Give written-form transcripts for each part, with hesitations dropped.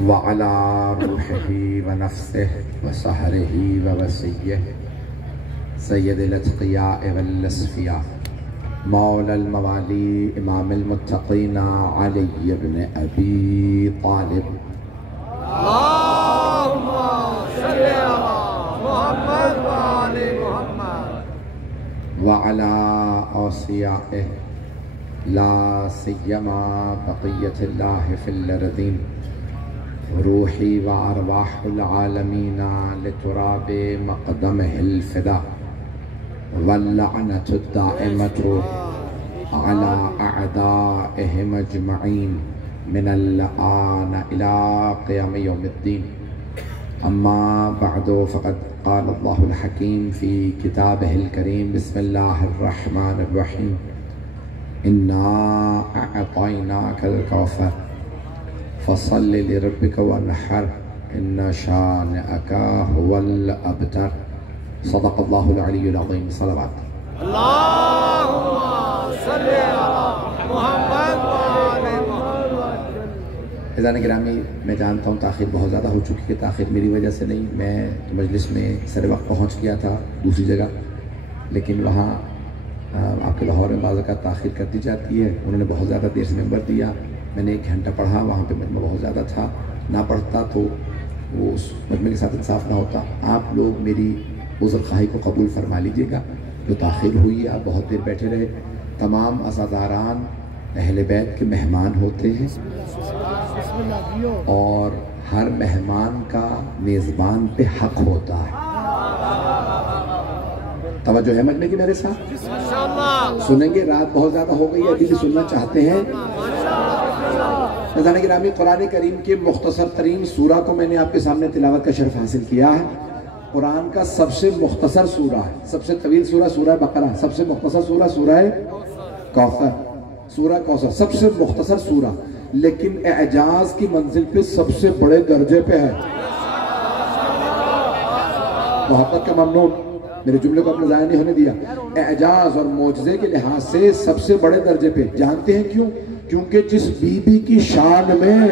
व अला रूहिही व नफ्सिही व सहरिही व वसीय्यिही सय्यदिल अत्क़ियाए वल अस्फ़िया मौलल मवाली इमामुल मुत्तक़ीन अली इब्न अबी तालिब अल्लाहुम्मा सल्लि अला मुहम्मद व आले मुहम्मद व अला औसियाए ला सिय्यमा बक़ियतिल्लाहि फिल अर्दीन रूही व अरवाहुल आलमीना लितुराबि मक़दमिहिल फ़िदा वल्लअनतु दाइमतु अला अअदाइहिम अजमईन मिनल आन इला क़ियाम यौमिद्दीन अम्मा बअदु फ़क़द क़ाल अल्लाहुल हकीम फ़ी किताबिहिल करीम बिस्मिल्लाहिर रहमानिर रहीम इन्ना अअतैनाकल कौसर फसल्लि लिरब्बिका वन्हर इन्ना शानिअका हुवल अबतर सदक़ल्लाहुल अलियुल अज़ीम। सलावत अल्लाहुम्मा सल्लि अला मुहम्मद व आले मुहम्मद। इज़ान गिरामी, मैं जानता हूँ ताख़ीर बहुत ज़्यादा हो चुकी है। ताख़ीर मेरी वजह से नहीं, मैं तो मजलिस में सर वक्त पहुँच गया था दूसरी जगह, लेकिन वहाँ आपके लाहौर में बाज़ औक़ात ताख़ीर कर दी जाती है। उन्होंने बहुत ज़्यादा देर से मेंबर दिया, मैंने 1 घंटा पढ़ा, वहाँ पे मजमा बहुत ज़्यादा था, ना पढ़ता तो वो उस मजमे के साथ इंसाफ ना होता। आप लोग मेरी उज़्र ख़ाही को कबूल फरमा लीजिएगा। जो ताख़ीर हुई है, आप बहुत देर बैठे रहे। तमाम अज़ादारान अहले बैत के मेहमान होते हैं और हर मेहमान का मेज़बान पे हक़ होता है। तवज्जो है मजमे की मेरे साथ? सुनेंगे? रात बहुत ज़्यादा हो गई है, अभी भी सुनना चाहते हैं? नज़ाने गिरामी, कुरान करीम के मुख्तसर तरीन सूरा को मैंने आपके सामने तिलावत का शर्फ हासिल किया है। कुरान का सबसे मुख्तसर सूरा है, सबसे तवील सूरा सूरा बकरा, सबसे मुख्तसर सूरा सूरा कौसर, सूरा कौसर सबसे मुख्तसर सूरा, लेकिन एजाज की मंजिल पे सबसे बड़े दर्जे पे है। मोहब्बत का ममनून, मेरे जुमले को आपने ज़ाया नहीं होने दिया। एजाज और मोजज़े के लिहाज से सबसे बड़े दर्जे पे। जानते हैं क्यों? क्योंकि जिस बीबी की शान में,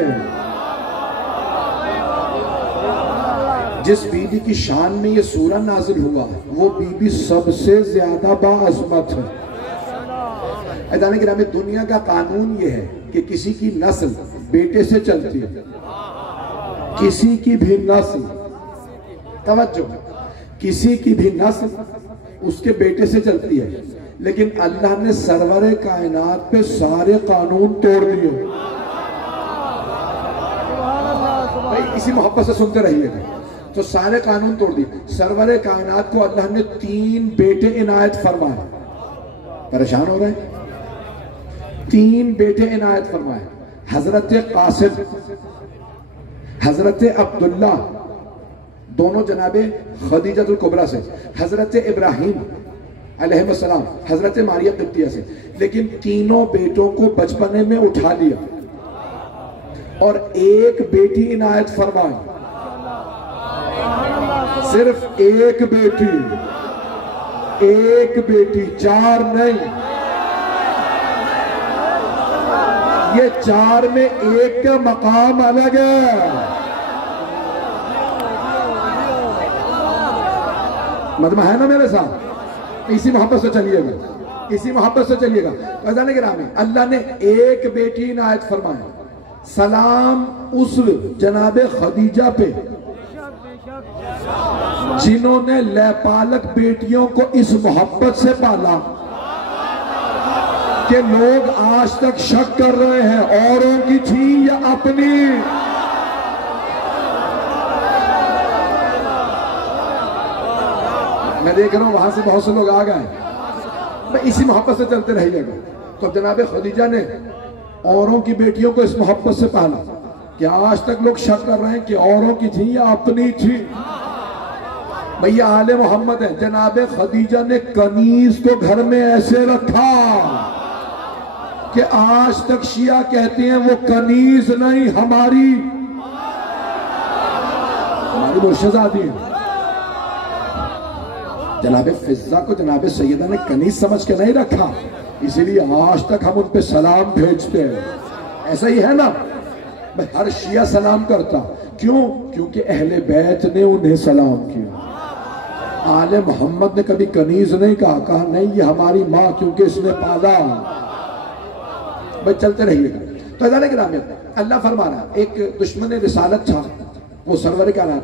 जिस बीबी की शान में ये सूरा नाजिल हुआ, वो बीबी सबसे ज्यादा बाअज़मत है। ऐदान गिरामी, दुनिया का कानून ये है कि किसी की नस्ल बेटे से चलती है, किसी की भी नस्ल, तवज्जो, किसी की भी नस्ल उसके बेटे से चलती है, लेकिन अल्लाह ने सरवरे कायनात पे सारे कानून तोड़ दिए। भाई इसी मोहब्बत से सुनते रहिएगा। तो सारे कानून तोड़ दिए। सरवरे कायनात को अल्लाह ने 3 बेटे इनायत फरमाए। परेशान हो रहे हैं? 3 बेटे इनायत फरमाए। हजरत कासिम, हजरत अब्दुल्ला, दोनों जनाबे खदीजतुल कुबरा से, हजरत इब्राहिम अलैहिस्सलाम हजरत मारिया किब्तिया से। लेकिन तीनों बेटों को बचपने में उठा लिया और एक बेटी इनायत फरमाई। सिर्फ एक बेटी, 4 नहीं। ये 4 में एक का मकाम अलग है। मजमा है ना मेरे साथ? इसी मोहब्बत से चलिएगा, इसी मोहब्बत से चलिएगा। अज़ान गिरामी, अल्लाह ने एक बेटी इनायत फरमाया। सलाम उस जनाबे खदीजा पे जिन्होंने लैपालक बेटियों को इस मोहब्बत से पाला कि लोग आज तक शक कर रहे हैं औरों की थी या अपनी। मैं देख रहा हूं वहां से बहुत से लोग आ गए। मैं इसी मोहब्बत से चलते रहिएगा। तो जनाब खदीजा ने औरों की बेटियों को इस मोहब्बत से पाला कि आज तक लोग शक कर रहे हैं कि औरों की थी या अपनी थी। भैया आले मोहम्मद है। जनाब खदीजा ने कनीज को घर में ऐसे रखा कि आज तक शिया कहते हैं वो कनीज नहीं, हमारी मुर्शदादी है। जनाबे फिजा को जनाबे सैयदा ने कनीज समझ के नहीं रखा, इसीलिए आज तक हम उन पे सलाम भेजते हैं। ऐसा ही है ना? मैं हर शिया सलाम करता। क्यों? क्योंकि अहले बैत ने उन्हें सलाम किया। आले मोहम्मद ने कभी कनीज नहीं कहा नहीं ये हमारी माँ क्योंकि इसने पाला। भाई चलते रहिएगा। तो अज़ान गिरामी अल्लाह फरमा रहा, एक दुश्मन रिसालत था, वो सरवर का नाम।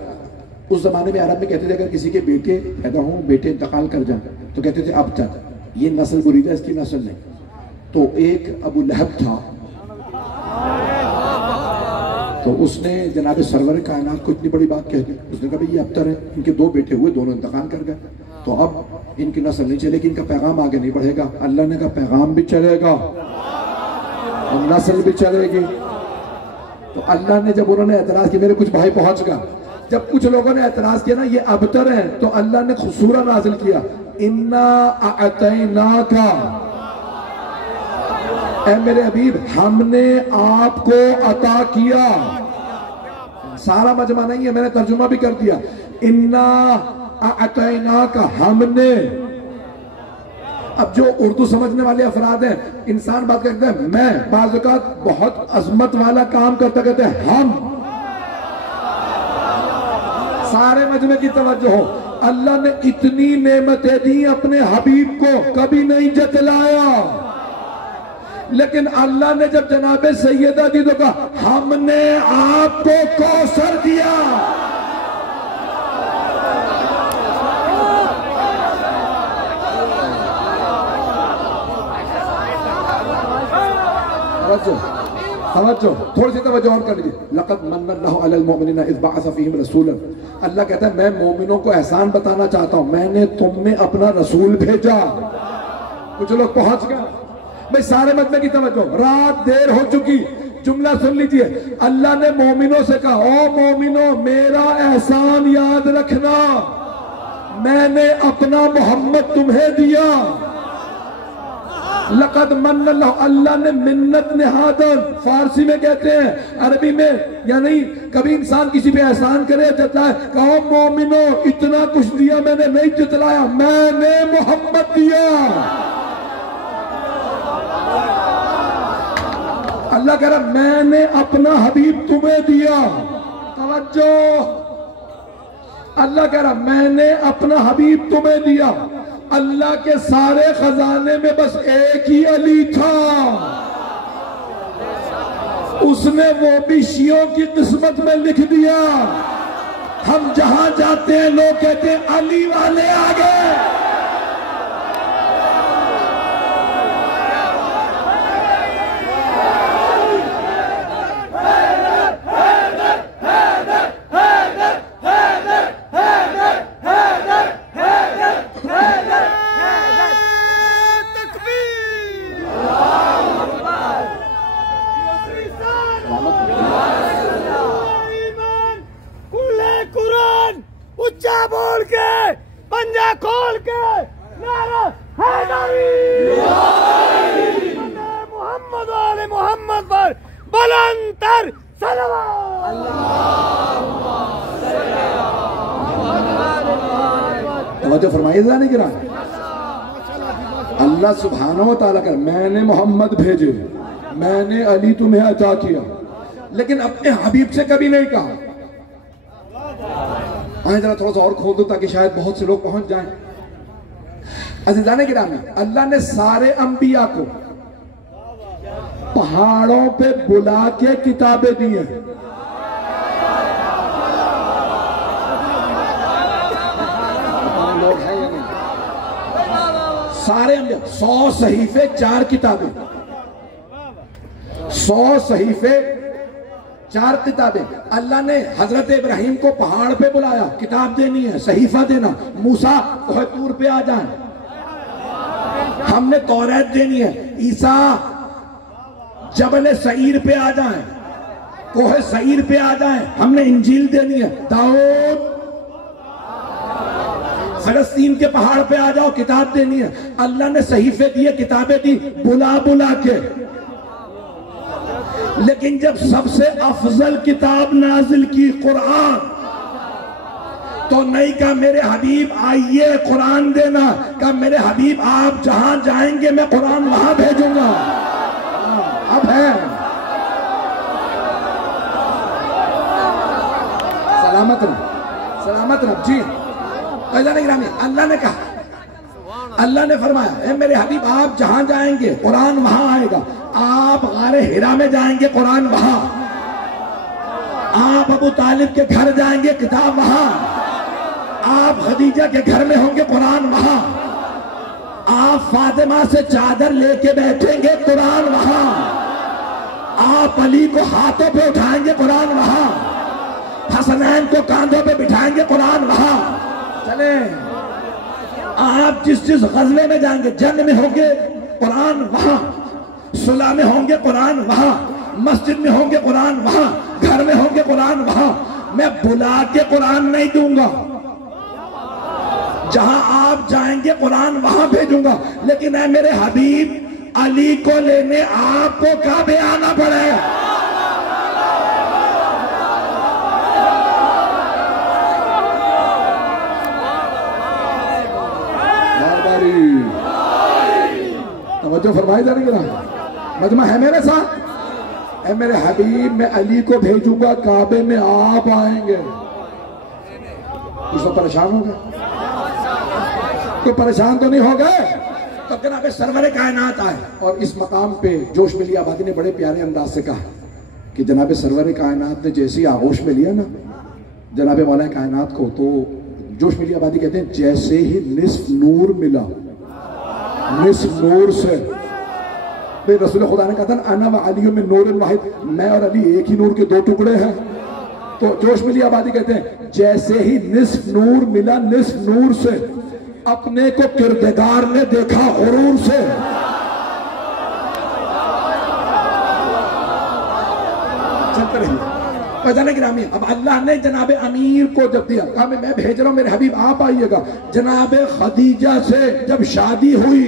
उस जमाने में अरब में कहते थे अगर किसी के बेटे पैदा हों, बेटे इंतकाल कर जाए तो कहते थे अब तक ये नस्ल बुरी है, इसकी नस्ल नहीं। तो एक अबू लहब था, तो उसने जनाब सरवर कायनात को इतनी बड़ी बात कह दी। उसने कहा ये अबतर है, इनके 2 बेटे हुए, दोनों इंतकाल कर गए, तो अब इनकी नस्ल नहीं चलेगी, इनका पैगाम आगे नहीं बढ़ेगा। अल्लाह ने कहा पैगाम भी चलेगा और नस्ल भी चलेगी। तो अल्लाह ने जब उन्होंने एतराज किया, मेरे कुछ भाई पहुंच गया, जब कुछ लोगों ने एतराज किया ना ये अबतर है, तो अल्लाह ने सूरा नाज़िल किया, इन्ना अतैनाका, ऐ मेरे हबीब हमने आपको अता किया। सारा मजमा नहीं है, मैंने तर्जुमा भी कर दिया। इन्ना अतैनाका, हमने। अब जो उर्दू समझने वाले अफराद हैं, इंसान बात करते हैं मैं, बाज़ औक़ात बहुत अजमत वाला काम करता कहते हैं हम। सारे मजमे की तवज्जो हो, अल्लाह ने इतनी नेमतें दी अपने हबीब को, कभी नहीं जतलाया। लेकिन अल्लाह ने जब जनाबे सैयदा दी तो कहा हमने आपको कौसर दिया। समझो, थोड़ी सी तवज्जो और कर लीजिए। लक़द मन्नल्लाहु अलल मुमिनीना इज़ बअस फ़ीहिम रसूलन। अल्लाह कहता है मैं मोमिनों को एहसान बताना चाहता हूं, मैंने तुम में अपना रसूल भेजा। कुछ लोग पहुंच गए। भाई सारे मजमे की तवज्जो, रात देर हो चुकी, जुमला सुन लीजिए। अल्लाह ने मोमिनों से कहा ओ मोमिनों मेरा एहसान याद रखना, मैंने अपना मोहम्मद तुम्हें दिया। लक़द मन्नल्लाहु, अल्लाह ने मिन्नत निहादन, फारसी में कहते हैं, अरबी में या नहीं, कभी इंसान किसी पे एहसान करे जतलाए, कहो मोमिनो इतना कुछ दिया मैंने नहीं जतलाया, मैंने मोहम्मद दिया। अल्लाह कह रहा मैंने अपना हबीब तुम्हें दिया। तवज्जो, अल्लाह कह रहा मैंने अपना हबीब तुम्हें दिया। अल्लाह के सारे खजाने में बस एक ही अली था, उसने वो भी शियों की किस्मत में लिख दिया। हम जहां जाते हैं लोग कहते हैं अली वाले आ गए। बोल के पंजा खोल के नारा हैदरी, मोहम्मद वाले मोहम्मद पर बुलंदतर सलवात। तवज्जो फरमाइए नहीं गिरा। अल्लाह सुब्हानहू व तआला कर मैंने मोहम्मद भेजे, मैंने अली तुम्हें अता किया, लेकिन अपने हबीब से कभी नहीं कहा। आए जरा थोड़ा सा और खोल दो ताकि शायद बहुत से लोग पहुंच जाएं। अज़ीज़ाने गिरामी, अल्लाह ने सारे अंबिया को पहाड़ों पे बुला के किताबें दी हैं। लोग हैं या नहीं? सारे अंबिया 100 सहीफे 4 किताबें, 100 सहीफे 4 किताबें। अल्लाह ने हजरत इब्राहिम को पहाड़ पे बुलाया, किताब देनी है, सहीफा देना। मूसा कोह तूर पे आ जाए, हमने तौरात देनी है। ईसा जबल सईर पे आ जाए, कोह सईर पे आ जाए, हमने इंजील देनी है। दाऊद फलस्तीन के पहाड़ पे आ जाओ, किताब देनी है। अल्लाह ने सहीफे दिए, किताबें दी, बुला बुला के। लेकिन जब सबसे अफजल किताब नाजिल की कुरान, तो नहीं कहा मेरे हबीब आइए कुरान देना, कहा मेरे हबीब आप जहां जाएंगे मैं कुरान वहां भेजूंगा। अब है सलामत रह, सलामत रह जी। अल्लाह ने गिरामी, अल्लाह ने कहा, अल्लाह ने फरमाया, ए मेरे हबीब आप जहां जाएंगे कुरान वहां आएगा। आप गारे हिरा में जाएंगे, कुरान वहां। आप अबू तालिब के घर जाएंगे, किताब वहां। आप खदीजा के घर में होंगे, कुरान वहां। आप फातिमा से चादर लेके बैठेंगे, कुरान वहां। आप अली को हाथों पे उठाएंगे, कुरान वहां। हसनैन को कांधों पे बिठाएंगे, कुरान वहां। चले, आप जिस जिस गजले में जाएंगे, जंग में होंगे, कुरान वहां। सुलह में होंगे, कुरान वहां। मस्जिद में होंगे, कुरान वहां। घर में होंगे, कुरान वहां। मैं बुला के कुरान नहीं दूंगा, जहां आप जाएंगे कुरान वहां भेजूंगा। लेकिन है मेरे हबीब, अली को लेने आपको काबे आना पड़े। तवज्जो फरमाई जाने की ना, मजमा है मेरे साथ। है मेरे हबीब, मैं अली को भेजूंगा, काबे में आप आएंगे। कुछ परेशान हो गए? कोई परेशान तो नहीं हो गए? तो जनाब सरवर कायनात आए और इस मकाम पे जोश मिली आबादी ने बड़े प्यारे अंदाज से कहा कि जनाब सरवर कायनात ने जैसे ही आगोश में लिया ना जनाब मौला कायनात को, तो जोश मिली आबादी कहते हैं जैसे ही निस्फ नूर मिला, निस्फ नूर से भाई रसूल खुदा ने कहा था अना व अली में नूर वाहिद, मैं और अली एक ही नूर के दो टुकड़े हैं। तो जोश मिली आबादी कहते हैं जैसे ही निस्फ नूर मिला, निस्फ नूर से अपने को किरदार ने देखा गुरूर से। चलते रहिए जाने गिरामी। अब अल्लाह ने जनाब अमीर को जब दिया, कहा मैं भेज रहा हूं मेरे हबीब आप आइएगा। जनाब खदीजा से जब शादी हुई,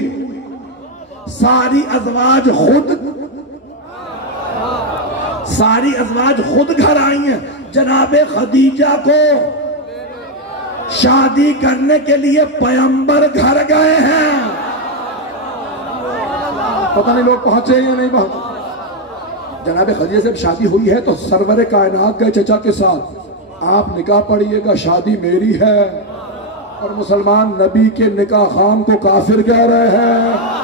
सारी अज़वाज खुद घर आई हैं। जनाब खदीजा को शादी करने के लिए पैगंबर घर गए हैं। पता नहीं लोग पहुंचे या नहीं पहुंचे। जनाब खदीजा से शादी हुई है तो सरवर कायनात गए चचा के साथ, आप निकाह पढ़िएगा, शादी मेरी है। और मुसलमान नबी के निकाह खान को काफिर कह रहे हैं।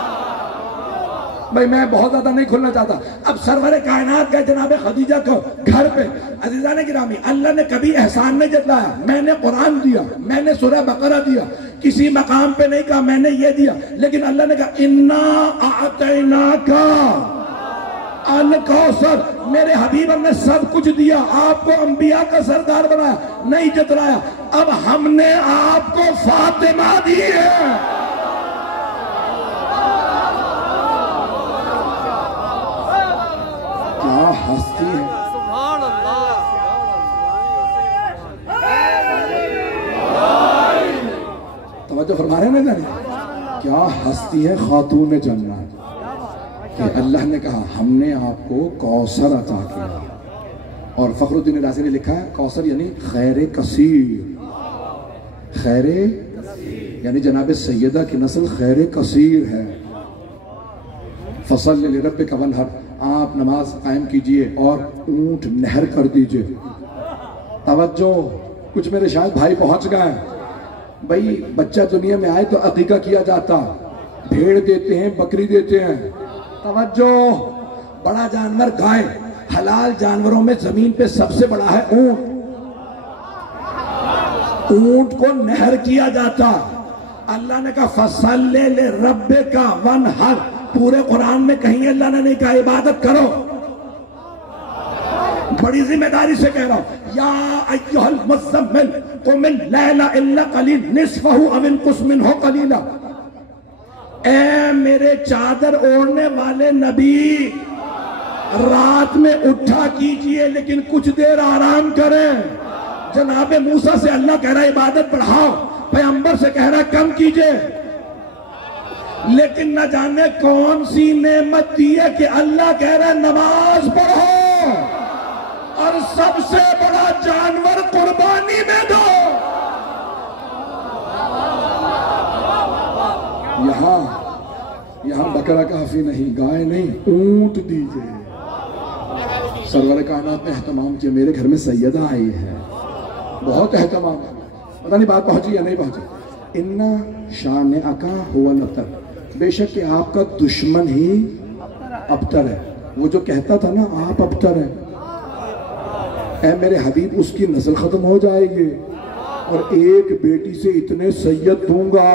भाई मैं बहुत ज्यादा नहीं खुलना चाहता। अब सरवर कायनात गए जनाब खदीजा को घर पे। अजीज़ान गिरामी, अल्लाह ने कभी एहसान नहीं जताया। मैंने कुरान दिया, मैंने सूरह बकरा दिया, किसी मकाम पे नहीं कहा मैंने ये दिया, लेकिन अल्लाह ने कहा इन्ना आतैनाका अल कौसर। मेरे हबीब ने सब कुछ दिया, आपको अंबिया का सरदार बनाया, नहीं जतलाया। अब हमने आपको फातिमा दी है। क्या हस्ती है, तवज्जो फरमा रहे हैं ना, क्या हस्ती है खातून जन्नत कि अल्लाह ने कहा हमने आपको कौसर अता किया। और फखरुद्दीन राज़ी ने लिखा है कौसर यानी खैर कसीर, खैर यानी जनाब सैयदा की नस्ल खैर कसीर है। फसल लिरब्बिक वन्हर, आप नमाज कायम कीजिए और ऊंट नहर कर दीजिए। तवज्जो, कुछ मेरे शायद भाई पहुंच गए। भाई बच्चा दुनिया में आए तो अकीका किया जाता, भेड़ देते हैं, बकरी देते हैं। तवज्जो, बड़ा जानवर गाय, हलाल जानवरों में जमीन पे सबसे बड़ा है ऊंट। ऊंट को नहर किया जाता। अल्लाह ने कहा फसल ले रब्बे का वन्हर। पूरे कुरान में कहीं अल्लाह ने नहीं कहा इबादत करो। बड़ी जिम्मेदारी से कह रहा हूं, या अय्युहल मुज़्ज़म्मिल कुमिल लैला इल्ला कलील निस्फहु अव इनकुस मिनहु कलीला। ए मेरे चादर ओढ़ने वाले नबी, रात में उठा कीजिए लेकिन कुछ देर आराम करें। जनाबे मूसा से अल्लाह कह रहा है इबादत बढ़ाओ, पैगंबर से कह रहा है कम कीजिए। लेकिन न जाने कौन सी नेमत दी है कि अल्लाह कह रहा है नमाज पढ़ो और सबसे बड़ा जानवर कुर्बानी में दो। यहां बकरा काफी नहीं, गाय नहीं, ऊंट दीजिए। सरवर कायनात ने एहतमाम किया, मेरे घर में सैयदा आई है, बहुत एहतमाम, पता नहीं बात पहुंची या नहीं पहुंची। इन्ना शान अका हुआ अब्तर, बेशक कि आपका दुश्मन ही अबतर है। वो जो कहता था ना आप अबतर हैं, ऐ मेरे हबीब उसकी नस्ल खत्म हो जाएगी और एक बेटी से इतने सैयद दूंगा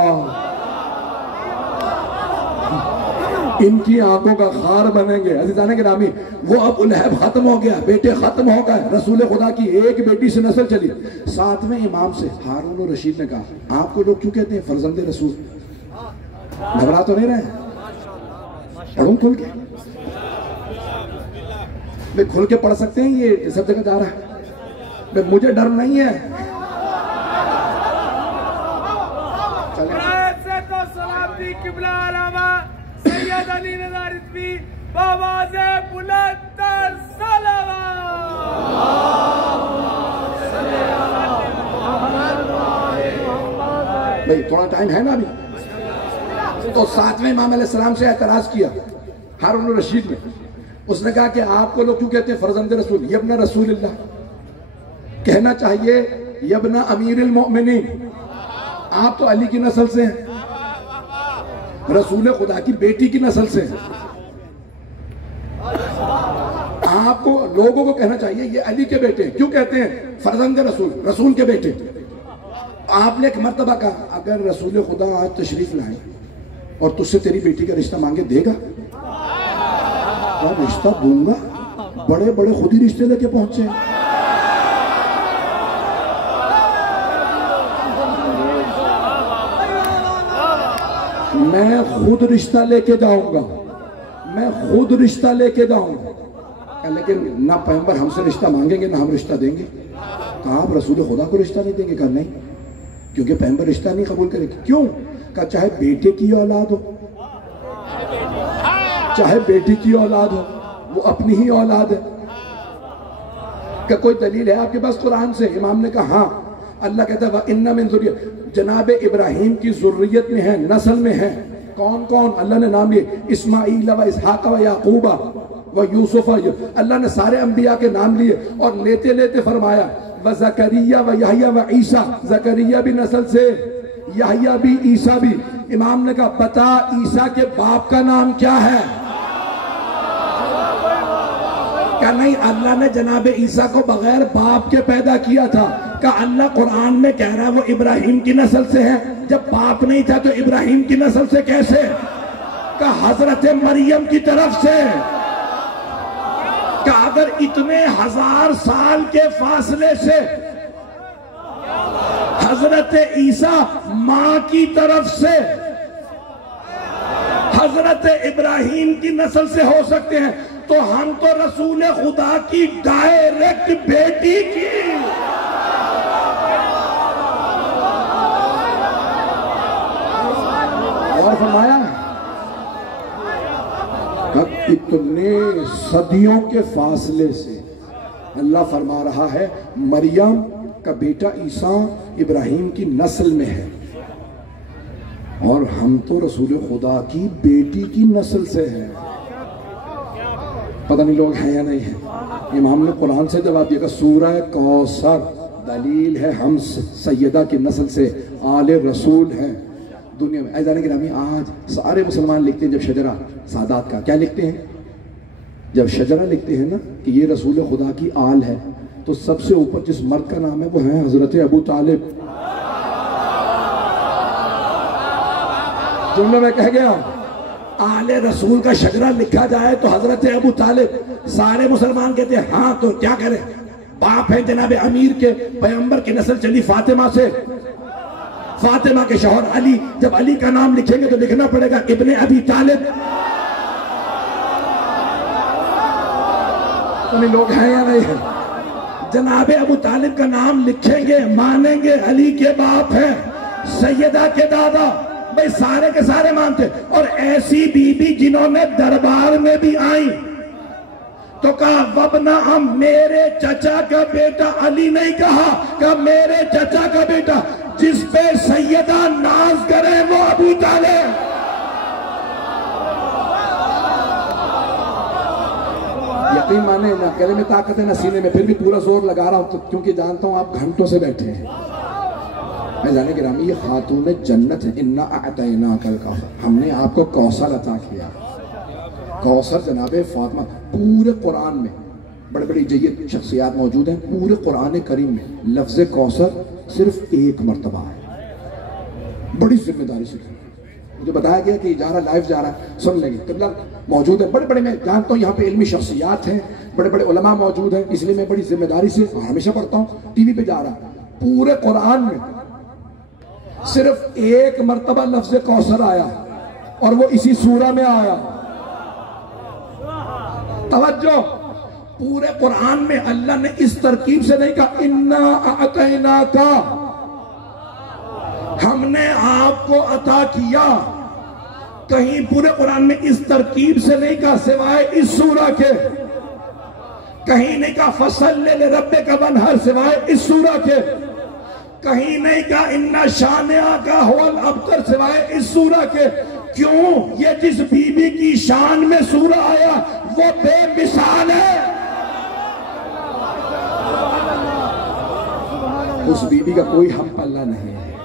इनकी आंखों का खार बनेंगे। अजीजाने के नामी, वो अब उलहब खत्म हो गया, बेटे खत्म हो गए, रसूल खुदा की एक बेटी से नस्ल चली। सातवें इमाम से हारून और रशीद ने कहा आपको लोग क्यों कहते हैं फर्जंद रसूल? घबरा तो नहीं रहे? पढ़ूं खुल के? मैं खुल के पढ़ सकते हैं, ये सब जगह जा रहा है, मुझे डर नहीं है। तो सलामी किबला आलमा सैयद अली रज़ा रिज़वी बावाज़े बुलंद सलावत। भाई थोड़ा टाइम है ना अभी। तो सातवें इमाम अलैहिस्सलाम से एतराज किया हारून रशीद ने। उसने कहा कि आपको लोग क्यों कहते हैं फर्जंद रसूल? यब्ना रसूलिल्लाह कहना चाहिए, यब्ना अमीरुल मोमिनीन, आप तो अली की नस्ल से हैं, रसूल खुदा की बेटी की नस्ल से हैं। आपको लोगों को कहना चाहिए ये अली के बेटे। क्यों कहते हैं फर्जंद रसूल, रसूल के बेटे? आपने एक मर्तबा कहा अगर रसूल खुदा आज तशरीफ लाए और तुझसे तेरी बेटी का रिश्ता मांगे, देगा? रिश्ता दूंगा, बड़े बड़े खुद ही रिश्ते लेके पहुंचे। मैं खुद रिश्ता लेके जाऊंगा, मैं खुद रिश्ता लेके जाऊंगा। लेकिन ना पैगंबर हमसे रिश्ता मांगेंगे ना हम रिश्ता देंगे। कहा आप रसूल खुदा को रिश्ता नहीं देंगे? कहा नहीं, क्योंकि पैगंबर रिश्ता नहीं कबूल करेगी। क्यों? कहा चाहे बेटे की औलाद हो, चाहे बेटी की औलाद हो, वो अपनी ही औलाद है। क्या कोई दलील है आपके पास कुरान से? इमाम ने कहा हाँ। अल्लाह कहता है इन्ना मिन ज़ुर्रियत, जनाब इब्राहिम की ज़ुर्रियत में है, नस्ल में है। कौन कौन? अल्लाह ने नाम लिए, इस्माईल व इसहाक व याकूबा व यूसुफ। अल्लाह ने सारे अंबिया के नाम लिए और लेते लेते फरमाया व ज़करिया व यहया व ईसा। ज़करिया भी नस्ल से, यहया भी, ईसा भी। इमाम ने कहा बता ईसा के बाप का नाम क्या है? क्या नहीं, अल्लाह ने जनाब ईसा को बगैर बाप के पैदा किया था। का अल्लाह कुरान में कह रहा है वो इब्राहिम की नस्ल से है, जब बाप नहीं था तो इब्राहिम की नस्ल से कैसे? का हजरत मरियम की तरफ से। का अगर इतने 1000 साल के फासले से हजरत ईसा मां की तरफ से हजरत इब्राहिम की नस्ल से हो सकते हैं, तो हम तो रसूल खुदा की डायरेक्ट बेटी की। और फरमाया इतने सदियों के फासले से अल्लाह फरमा रहा है मरियम का बेटा ईसा इब्राहिम की नस्ल में है, और हम तो रसूल खुदा की बेटी की नस्ल से हैं। पता नहीं लोग हैं या नहीं है। इमाम ने कुरान से जवाब दिया, सूरह कौसर दलील है, हम सैयदा की नस्ल से आले रसूल हैं दुनिया में। ऐसा नहीं कि आज सारे मुसलमान लिखते हैं जब शजरा सादात का, क्या लिखते हैं? जब शजरा लिखते हैं ना कि ये रसूल खुदा की आल है, तो सबसे ऊपर जिस मर्द का नाम है वो है हजरत अबू तालिब। जुमले में कह गया आले रसूल का शजरा लिखा जाए तो हजरत अबू तालिब। सारे मुसलमान कहते हैं हाँ, तो क्या करें? बाप है जनाब अमीर के, पैगंबर की नस्ल चली फातिमा से, फातिमा के शौहर अली। जब अली का नाम लिखेंगे तो लिखना पड़ेगा इब्ने अबी तालिब। तो नहीं लोग हैं या नहीं है? जनाब अबू तालिब का नाम लिखेंगे, मानेंगे अली के बाप है, सैयदा के दादा। भाई सारे के सारे मानते। और ऐसी बीबी जिन्होंने दरबार में भी आई तो कहा वबना हम, मेरे चचा का बेटा अली नहीं कहा, कहा मेरे चचा का बेटा। जिस पे सैयदा नाज करे वो अबू तालिब। यकीन माने ना गले में ताकत है ना सीने में, फिर भी पूरा जोर लगा रहा हूँ क्योंकि जानता हूँ आप घंटों से बैठे हैं। मैं जाने के रामी, ये खातून जन्नत है। इन्ना अतैना कल कौसर, हमने आपको कौसर अता किया। कौसर जनाबे फातिमा, पूरे कुरान में बड़े बड़ी जय्यद शख्सियात मौजूद हैं, पूरे कुरान करीम में लफ्ज़ कौसर सिर्फ एक मरतबा है। बड़ी जिम्मेदारी से मुझे बताया गया कि जा रहा लाइव जा रहा है, सुन लेंगे। किबला मौजूद है, बड़े बड़े, मैं जानता हूँ यहाँ पे इल्मी शख्सियात हैं, बड़े बड़े उलमा मौजूद हैं, इसलिए मैं बड़ी जिम्मेदारी से हमेशा पढ़ता हूँ। टीवी पे जा रहा है, पूरे कुरान में सिर्फ एक मरतबा लफ्ज़ कौसर आया और वो इसी सूरा में आया। तवज्जो, पूरे कुरान में अल्लाह ने इस तरकीब से नहीं कहा इन्ना अतैना का, हमने आपको अता किया। कहीं पूरे कुरान में इस तरकीब से नहीं कहा सिवाय इस सूरा के। कहीं नहीं कहा फसल्ले लिरब्बिका वनहर सिवाय इस सूरा के। कहीं नहीं कहा इन्ना शानिआ का हुवल अबतर सिवाय इस सूरा के। क्यों? ये जिस बीबी की शान में सूरा आया वो बेमिसाल है। उस बीबी का कोई हम पल्ला नहीं है,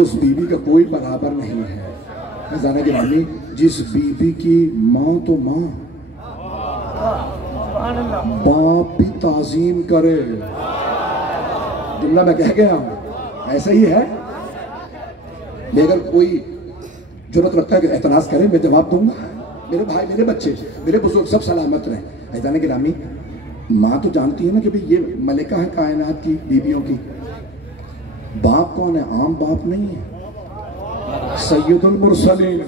उस बीबी का कोई बराबर नहीं है। जाना कि मम्मी, जिस बीबी की माँ तो माँ, बाप भी ताजीम करे। जुमला मैं कह गया हूं, ऐसा ही है। अगर कोई जरूरत रखता है कि एतराज करे, मैं जवाब दूंगा। मेरे भाई, मेरे बच्चे, मेरे बुजुर्ग सब सलामत रहे। जाने की रामी, माँ तो जानती है ना कि भाई ये मलिका है कायनात की, बीबियों की। बाप कौन है? आम बाप नहीं है, सैयदुल मुरसलीन,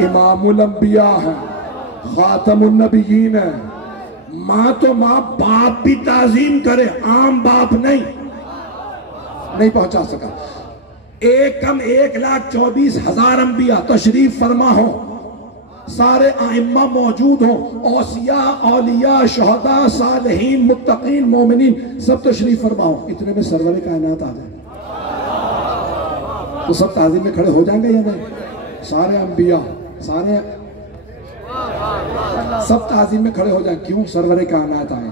इमामुल अंबिया है, खातमुन नबिय्यीन है। माँ तो माँ, बाप भी ताजीम करे, आम बाप नहीं पहुंचा सका। एक कम 1,24,000 अंबिया तशरीफ फरमा हो, सारे आइम्मा मौजूद हो, औसिया, औलिया, शहदा, सालिहीन, मुत्तकीन, मोमिनीन सब तशरीफ फरमा हो। इतने में सरवर कायनात आ जाए तो सब ताज़ीम में खड़े हो जाएंगे या नहीं? सारे अंबिया, सारे सब ताज़ीम में खड़े हो जाए। क्यों? सरवर कायनात आए।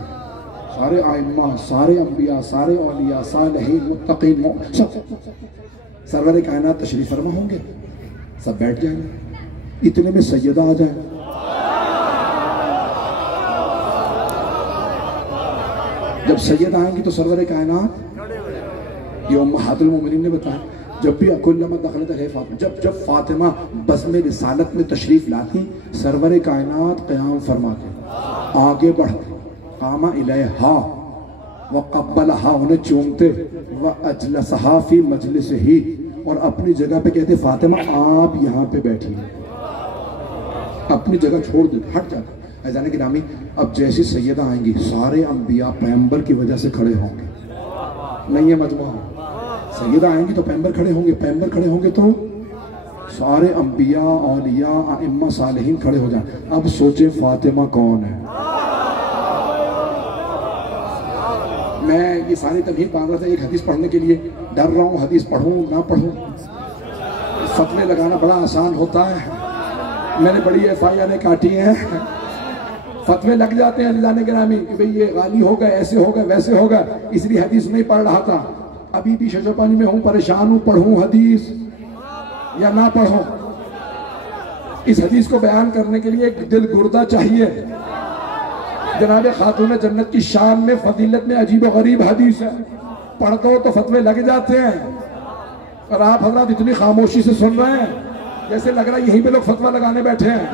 सारे आइम्मा, सारे अंबिया, सारे औलिया, सालिहीन, मुत्तकीन, सब सरवर कायनात तशरीफ फरमा होंगे, सब बैठ जाएंगे। इतने में सैयदा आ जाए। जब सैयद आएंगी तो सरवर कायनात, ये उम्महातुल मोमिनीन ने बताया, जब भी कुल्लमा दखलत है फातिमा, जब फातिमा बज़्म रिसालत में तशरीफ लाती, सरवर कायनात क़याम फरमाते, आगे बढ़ते, कामा इलैहा व क़ब्बलहा, उन्हें चूमते, व अजलसहा फी मजलिसिही, और अपनी जगह पे कहते फातिमा आप यहाँ पे बैठिए, अपनी जगह छोड़ देते, हट जाते। जाने की नामी, अब जैसी सैयदा आएंगी सारे अंबिया पैगंबर की वजह से खड़े होंगे। नहीं है मजमा, सैयदा आएंगी तो पैगंबर खड़े होंगे, पैगंबर खड़े होंगे तो सारे अंबिया, औलिया, आइम्मा, सालिहीन खड़े हो जाए। अब सोचे फातिमा कौन है? मैं ये सारी तमहीद बांध रहा था एक हदीस पढ़ने के लिए, डर रहा हूँ हदीस पढ़ूँ ना पढ़ूँ। फतवे लगाना बड़ा आसान होता है, मैंने बड़ी FIR काटी हैं, फतवे लग जाते हैं जाने के नामी कि भाई ये गाली होगा, ऐसे होगा, वैसे होगा, इसलिए हदीस नहीं पढ़ रहा था। अभी भी शजरपानी में हूँ, परेशान हूँ, पढ़ूँ हदीस या ना पढ़ूँ। इस हदीस को बयान करने के लिए एक दिल गुर्दा चाहिए। जनाब खातून जन्नत की शान में, फजीलत में अजीब व गरीब हदीस है, पढ़ते हो तो फतवे लग जाते हैं। और आप हजरात इतनी खामोशी से सुन रहे हैं जैसे लग रहा है यहीं पे लोग फतवा लगाने बैठे हैं।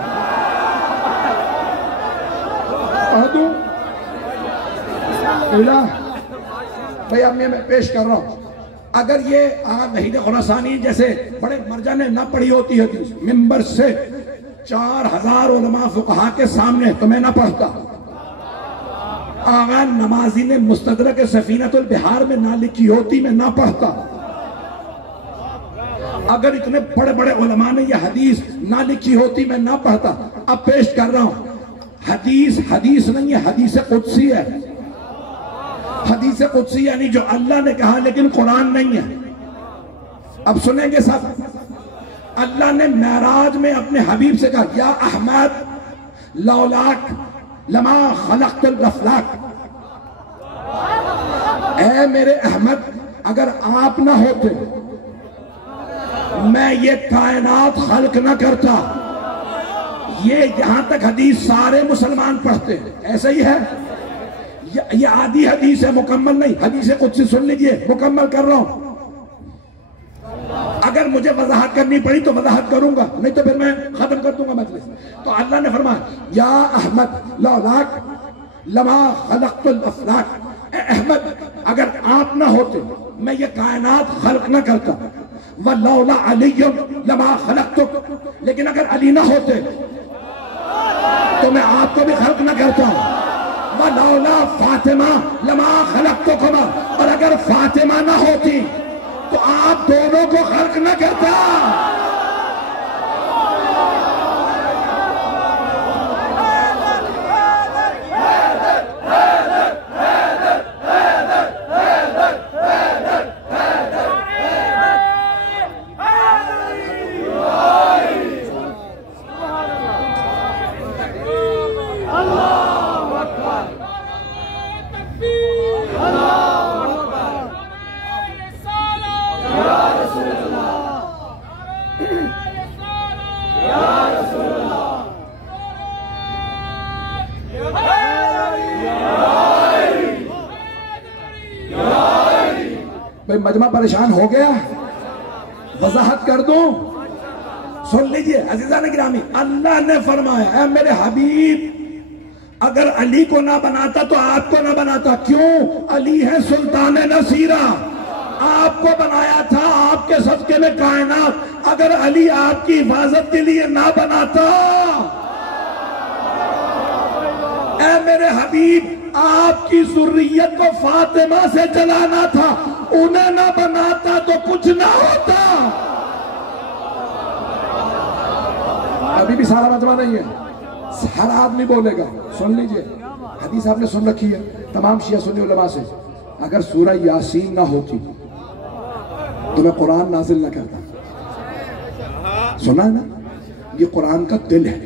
पढ़ दूं भाई, अब मैं पेश कर रहा हूं। अगर ये वहीद खुरासानी जैसे बड़े मर्जा ने ना पढ़ी होती हदीस मिंबर से 4000 उलमा फुकहा के सामने, तो मैं ना पढ़ता। आगा नमाजी ने मुस्तदरक सफीनतुल बिहार में ना लिखी होती, मैं ना पढ़ता। अगर इतने बड़े बड़े उलमा ने यह हदीस ना लिखी होती, मैं ना पढ़ता। अब पेश कर रहा हूं, हदीस नहीं है, हदीस कुदसी है। हदीस कुदसी यानी जो अल्लाह ने कहा लेकिन कुरान नहीं है। अब सुनेंगे सब। अल्लाह ने मेराज में अपने हबीब से कहा, या अहमद लौलाक लमा खलक़तुल अफ़लाक, ऐ मेरे अहमद अगर आप ना होते मैं ये कायनात खल्क ना करता। ये यहां तक हदीस सारे मुसलमान पढ़ते हैं, ऐसा ही है। ये आधी हदीस है, मुकम्मल नहीं। हदीस कुछ सुन लीजिए, मुकम्मल कर रहा हूं। अगर मुझे वजाहत करनी पड़ी तो वजाहत करूंगा, नहीं तो फिर मैं खत्म कर दूंगा मजलिस। तो अल्लाह ने फरमाया या अहमद लौलाक लमा खलक़तुल अफ़लाक, अहमद अगर आप ना होते मैं ये कायनात खल्क ना करता। व लौला अली लमा खलक़तुक, लेकिन अगर अली ना होते तो मैं आपको भी खल्क ना करता। व लौला फातिमा लमा खलक़तुकुमा, और अगर फातिमा ना होती तो आप दोनों को खल्क ना करता। भाई मजमा परेशान हो गया, वजाहत कर दूं? सुन लीजिए अज़ीज़ान गिरामी, अल्लाह ने फरमाया ऐ मेरे हबीब अगर अली को ना बनाता तो आपको ना बनाता। क्यों? अली है सुल्तान नसीरा, आपको बनाया था, आपके सदके में कायनात। अगर अली आपकी हिफाजत के लिए ना बनाता, ऐ मेरे हबीब आपकी ज़ुर्रियत को फातिमा से जलाना था, उन्हें ना बनाता तो कुछ ना होता। अभी भी सारा मजमा नहीं है, हर आदमी बोलेगा। सुन लीजिए हदीस आपने सुन रखी है तमाम शिया सुन्नी उलमा से, अगर सूरह यासीन ना होती तो मैं कुरान नाजिल ना करता। सुना है ना, ये कुरान का दिल है,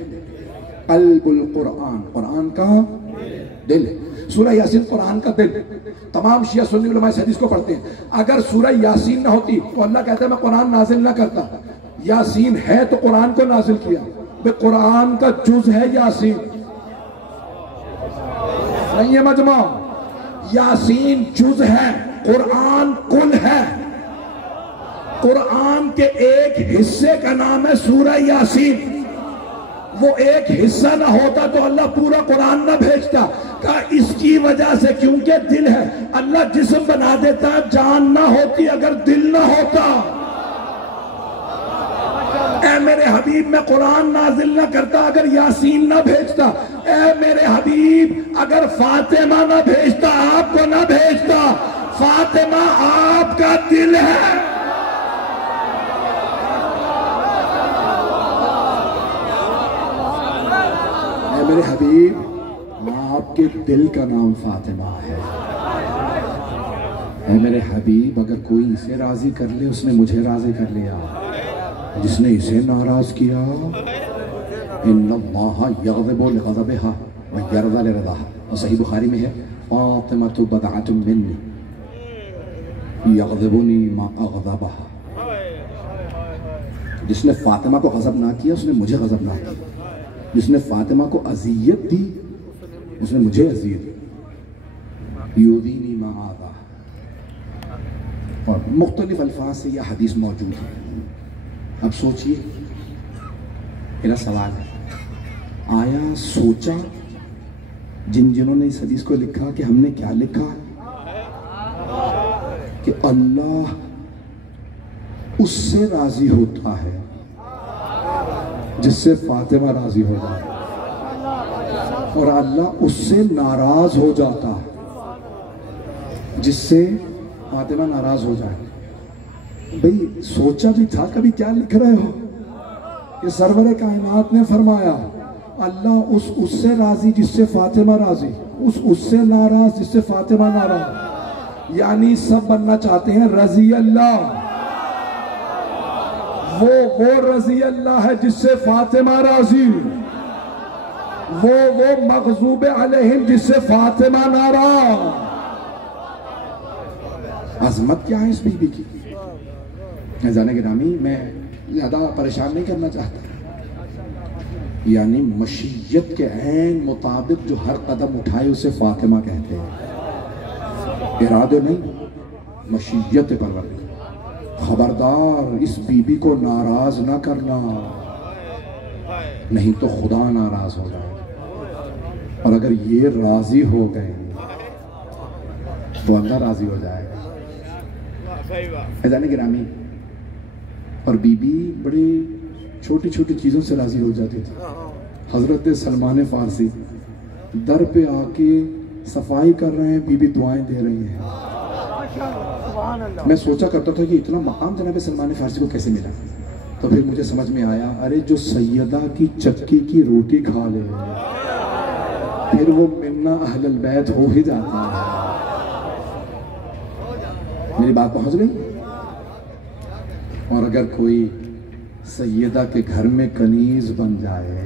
कल्बुल कुरान, कुरान का दिल है। सूरह यासीन कुरान का दिल। तमाम शिया सुन्नी उलमा इस हदीस को पढ़ते हैं। अगर सूरह यासीन ना होती तो अल्लाह कहता है मैं कुरान नाजिल ना करता। यासीन है तो कुरान को नाजिल किया, वे कुरान का जुज है यासीन, नहीं है मजमा। यासीन जुज है, कुरान कुल है। कुरान के एक हिस्से का नाम है सूरह यासीन। वो एक हिस्सा ना होता तो अल्लाह पूरा कुरान ना भेजता। कहा इसकी वजह से, क्योंकि दिल है। अल्लाह जिस्म बना देता, जान ना होती अगर दिल ना होता। ऐ मेरे हबीब मैं कुरान नाजिल ना करता अगर यासीन ना भेजता। ऐ मेरे हबीब अगर फातिमा ना भेजता, आपको ना भेजता। फातिमा आपका दिल है। मेरे हबीब आपके दिल का नाम फातिमा है। ऐ मेरे हबीब अगर कोई इसे राजी कर ले उसने मुझे राजी कर लिया, जिसने इसे नाराज किया इन्नल्लाह यग़ज़िबु लिग़ज़बिहा व यरज़ा लिरज़ाहा। और सही बुखारी में है फातिमतु बदअतुम मिन्नी यग़ज़िबुनी मा अग़ज़बहा। जिसने फातिमा को गज़ब ना किया उसने मुझे गज़ब ना किया। जिसने फातिमा को अज़ियत दी उसने मुझे अज़ियत दी। यूदीनी मा आज़ा। और मुख्तलिफ अल्फाज से यह हदीस मौजूद है। अब सोचिए, मेरा सवाल है, आया सोचा जिन्होंने इस हदीस को लिखा कि हमने क्या लिखा कि अल्लाह उससे राजी होता है जिससे फातिमा राजी हो जाए, और अल्लाह उससे नाराज हो जाता है जिससे फातिमा नाराज हो जाए। भाई सोचा भी था कभी? क्या लिख रहे हो? कि सरवर कायनात ने फरमाया अल्लाह उससे राजी जिससे फातिमा राजी, उससे नाराज जिससे फातिमा नाराज। यानी सब बनना चाहते हैं रजी अल्लाह। वो रजी अल्लाह है जिससे फातिमा राजी। वो मग़ज़ूब अलैहिम जिससे फातिमा नाराज़। अजमत क्या है इस बीबी की। जाने गिरामी, मैं ज्यादा परेशान नहीं करना चाहता, यानी मशीयत के ऐन मुताबिक जो हर कदम उठाए उसे फातिमा कहते हैं, इरादे नहीं, मशीयत पर। खबरदार इस बीबी को नाराज ना करना, नहीं तो खुदा नाराज हो जाए, और अगर ये राजी हो गए तो अल्लाह राजी हो जाएगा। जाने गिरामी, और बीबी बड़ी छोटी छोटी चीज़ों से राजी हो जाती थी। हजरत सलमान फारसी दर पे आके सफाई कर रहे हैं, बीबी दुआएं दे रही हैं। मैं सोचा करता था कि इतना मकाम जनाब सलमान फारसी को कैसे मिला, तो फिर मुझे समझ में आया, अरे जो सैयदा की चक्की की रोटी खा ले फिर वो मिन्ना अहलुल बैत हो ही जाता है। मेरी बात पहुंच गई। और अगर कोई सैयदा के घर में कनीज बन जाए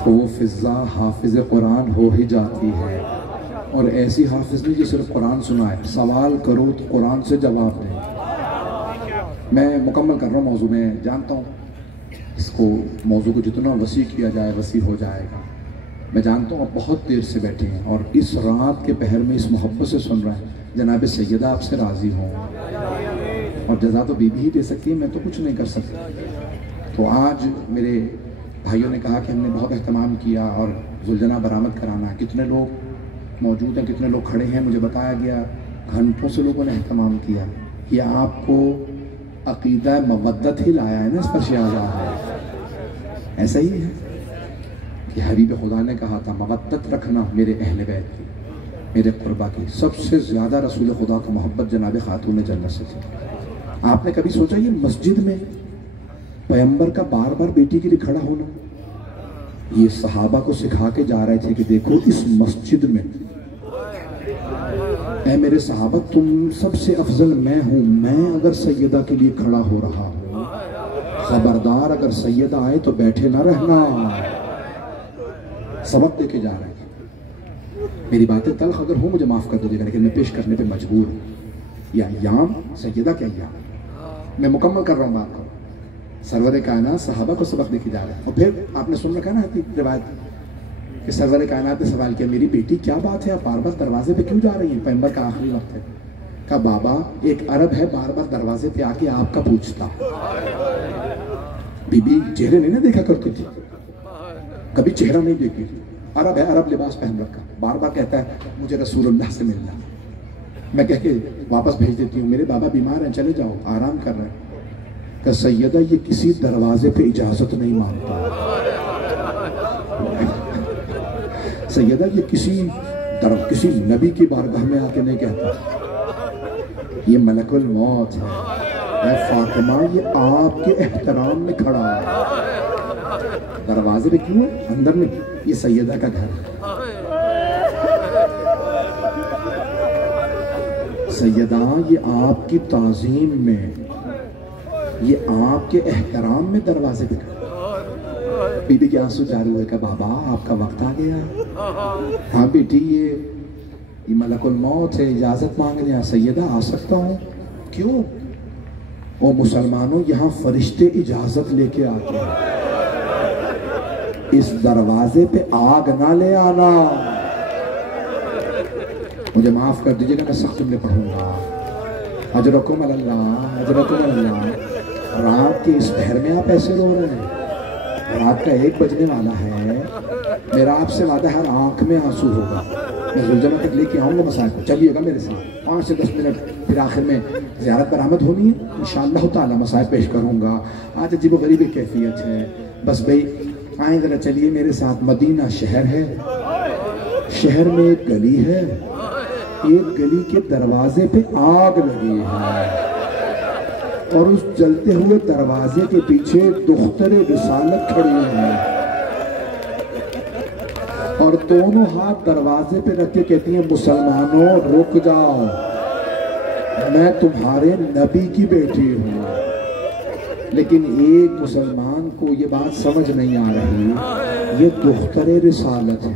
तो वो फिजा हाफिज कुरान हो ही जाती है, और ऐसी हाफिज नहीं जो सिर्फ कुरान सुनाए, सवाल करो तो कुरान से जवाब दे। मैं मुकम्मल कर रहा हूँ मौजू में, जानता हूँ इसको मौजू को जितना वसी किया जाए वसी हो जाएगा। मैं जानता हूँ आप बहुत देर से बैठे हैं और इस रात के पहर में इस मोहब्बत से सुन रहे हैं, जनाब सैयदा आपसे राज़ी हों, और जज़ा तो बीबी ही दे सकती है, मैं तो कुछ नहीं कर सकता। तो आज मेरे भाइयों ने कहा कि हमने बहुत एहतमाम किया और जुलझना बरामद कराना है। कितने लोग मौजूद हैं, कितने लोग खड़े हैं, मुझे बताया गया घंटों से लोगों ने एहतमाम किया। ये आपको अकीदा मवद्दत ही लाया है ना, इस पर शियाजा है। ऐसा ही है कि हबीब खुदा ने कहा था मवद्दत रखना मेरे अहले बैत की, मेरे कुर्बा की। सबसे ज़्यादा रसूल खुदा को मोहब्बत जनाब खातून जन्नत से थी। आपने कभी सोचा ये मस्जिद में पैगंबर का बार बार बेटी के लिए खड़ा होना, ये सहाबा को सिखा के जा रहे थे कि देखो इस मस्जिद में ऐ मेरे सहाबा तुम सबसे अफजल मैं हूं, मैं अगर सैयदा के लिए खड़ा हो रहा हूं, खबरदार अगर सैयदा आए तो बैठे ना रहना। सबक दे के जा रहे थे। मेरी बातें तल्ख अगर हो मुझे माफ कर दीजिएगा, लेकिन मैं पेश करने पे मजबूर हूँ। या अय्याम सैयदा क्या अय्याम, मैं मुकम्मल कर रहा हूँ बात को। सरवर कायनात सहाबा को सबक देके जा रहे हैं। और फिर आपने सुन रखा ना रिवायत कि सरवर कायनात ने सवाल किया, मेरी बेटी क्या बात है, आप बार बार दरवाजे पे क्यों जा रही हैं, पैगंबर का आखिरी वक्त है। कहा बाबा एक अरब है बार बार दरवाजे पे आके आपका पूछता। बीबी चेहरे नहीं ना देखा करती थी, कभी चेहरा नहीं देखती थी। अरब है, अरब लिबास पहन रखा, बार बार कहता है मुझे रसूलुल्लाह से मिलना। मैं कह के वापस भेज देती हूँ, मेरे बाबा बीमार हैं, चले जाओ, आराम कर रहे हैं। कि सैयदा ये किसी दरवाजे पे इजाजत नहीं मांगता, सैयदा ये किसी नबी की बारगाह में आके नहीं कहता, ये मलकुल मौत है। फातिमा ये आपके एहतराम में खड़ा है, दरवाजे पे क्यों है, अंदर नहीं, ये सैयदा का घर है। सैयदा ये आपकी ताज़ीम में, ये आपके एहतराम में दरवाजे पे खड़ा। बीबी के आंसू जारी हुए का बाबा आपका वक्त आ गया। हाँ बेटी ये मलकुल मौत है, इजाजत मांगने। आ सैयदा आ सकता हूँ? क्यों? ओ मुसलमानों यहाँ फरिश्ते इजाजत लेके आते हैं, इस दरवाजे पे आग ना ले आना। मुझे माफ कर दीजिएगा, मैं सख्त में पढ़ूंगा। अजरकुम अल्लाह, अजरकुम अल्लाह। रात के इस पहर में आप ऐसे रो रहे हैं, रात का 1 बजने वाला है। मेरा आपसे वादा है, आंख में आंसू होगा। मैं जुलझना तक लेके आऊँगा मसाइब को, चलिएगा मेरे साथ 5 से 10 मिनट, फिर आखिर में ज़ियारत बरामद होनी है। इंशाअल्लाह ताला मसाइब पेश करूँगा। आज अजीब गरीब कैफियत है, बस भाई आए जरा चलिए मेरे साथ। मदीना शहर है, शहर में एक गली है, एक गली के दरवाजे पे आग लगी है और उस जलते हुए दरवाजे के पीछे दुख्तर रिसालत खड़ी है और दोनों हाथ दरवाजे पे रख के कहती है, मुसलमानों रुक जाओ, मैं तुम्हारे नबी की बेटी हूँ। लेकिन एक मुसलमान को ये बात समझ नहीं आ रही, ये दुख्तरे रिसालत है।